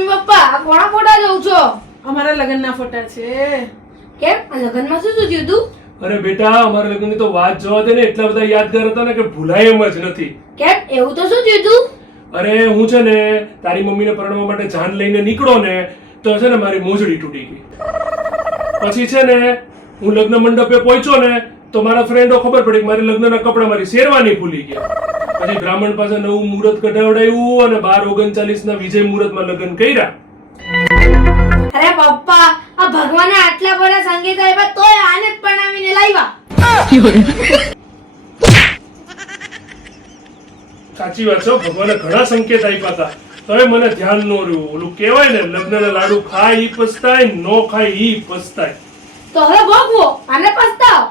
Mummy papa આ કોના ફોટા જોઉં છો? અમારા લગ્નના ફોટા છે. કેમ આ લગ્નમાં શું થયું તું? અરે બેટા અમારા લગ્નની તો વાત જવા દે ને, એટલા બધા યાદગાર હતા ને કે ભૂલાય એમ જ નથી. કેમ એવું તો શું થયું તું? અરે હું છે ને તારી મમ્મીને પરણવા માટે જાન લઈને નીકળો ને તો છે ને મારી મોજડી તૂટી ગઈ. પછી છે ને હું લગ્ન મંડપે પહોંચ્યો ને તો મારા ફ્રેન્ડો ખબર પડી કે મારી લગ્નના કપડા મારી શેરવાની ભૂલી ગયા. પછી બ્રાહ્મણ પાસે નવું મુહૂર્ત કઢાવડાવ્યું અને 12:39 ના વિજય મુહૂર્તમાં લગ્ન કર્યા. અરે પપ્પા આ ભગવાને આટલા બધા સંગીત આપ્યા તોય આને જ પરણાવીને લાવ્યા. સાચી વાત છે, ભગવાને ઘણા સંકેત આપ્યા હતા તોય મને ધ્યાન ન રહ્યું. ઓલું કહેવાય ને લગ્નના લાડુ ખાય ઈ પસ્તાય, નો ખાય ઈ પસ્તાય. તો હવે ભોગવો આને પસ્તાવ.